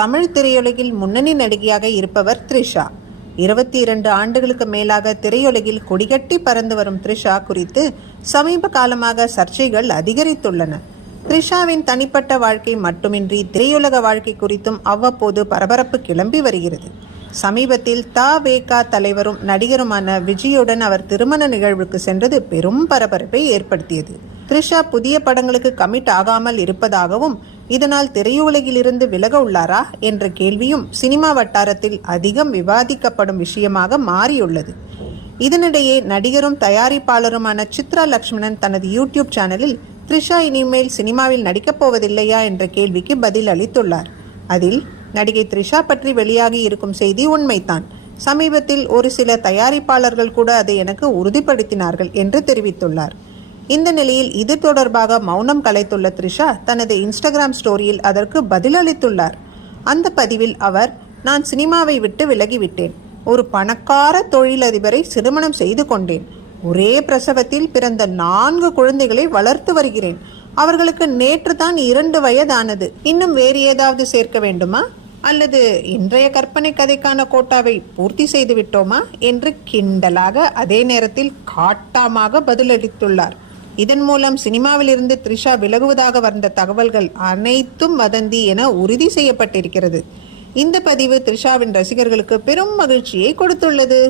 தமிழ் திரையுலகில் முன்னணி நடிகையாக இருப்பவர் த்ரிஷா. 22 ஆண்டுகளுக்கு மேலாக திரையுலகில் கொடிகட்டி பறந்து வரும் த்ரிஷா குறித்து சமீப காலமாக சர்ச்சைகள் அதிகரித்துள்ளன. த்ரிஷாவின் தனிப்பட்ட வாழ்க்கை மட்டுமின்றி திரையுலக வாழ்க்கை குறித்தும் அவ்வப்போது பரபரப்பு கிளம்பி வருகிறது. சமீபத்தில் த.வே.க. தலைவரும் நடிகருமான விஜயுடன் அவர் திருமண நிகழ்வுக்கு சென்றது பெரும் பரபரப்பை ஏற்படுத்தியது. த்ரிஷா புதிய படங்களுக்கு கமிட் ஆகாமல் இருப்பதாகவும் இதனால் திரையுலகிலிருந்து விலக உள்ளாரா என்ற கேள்வியும் சினிமா வட்டாரத்தில் அதிகம் விவாதிக்கப்படும் விஷயமாக மாறியுள்ளது. இதனிடையே நடிகரும் தயாரிப்பாளருமான சித்ரா லக்ஷ்மணன் தனது யூடியூப் சேனலில் த்ரிஷா இனிமேல் சினிமாவில் நடிக்கப் போவதில்லையா என்ற கேள்விக்கு பதில் அளித்துள்ளார். அதில் நடிகை த்ரிஷா பற்றி வெளியாகி இருக்கும் செய்தி உண்மைதான். சமீபத்தில் ஒரு சில தயாரிப்பாளர்கள் கூட அதை எனக்கு உறுதிப்படுத்தினார்கள் என்று தெரிவித்துள்ளார். இந்த நிலையில் இது தொடர்பாக மௌனம் கலைத்துள்ள த்ரிஷா தனது இன்ஸ்டாகிராம் ஸ்டோரியில் அதற்கு பதிலளித்துள்ளார். அந்த பதிவில் அவர், நான் சினிமாவை விட்டு விலகிவிட்டேன். ஒரு பணக்கார தொழிலதிபரை திருமணம் செய்து கொண்டேன். ஒரே பிரசவத்தில் பிறந்த 4 குழந்தைகளை வளர்த்து வருகிறேன். அவர்களுக்கு நேற்று தான் 2 வயதானது. இன்னும் வேறு ஏதாவது சேர்க்க வேண்டுமா? அல்லது இன்றைய கற்பனை கதைக்கான கோட்டாவை பூர்த்தி செய்து விட்டோமா என்று கிண்டலாக அதே நேரத்தில் காட்டமாக பதிலளித்துள்ளார். இதன் மூலம் சினிமாவிலிருந்து த்ரிஷா விலகுவதாக வந்த தகவல்கள் அனைத்தும் வதந்தி என உறுதி செய்யப்பட்டிருக்கிறது. இந்த பதிவு த்ரிஷாவின் ரசிகர்களுக்கு பெரும் மகிழ்ச்சியை கொடுத்துள்ளது.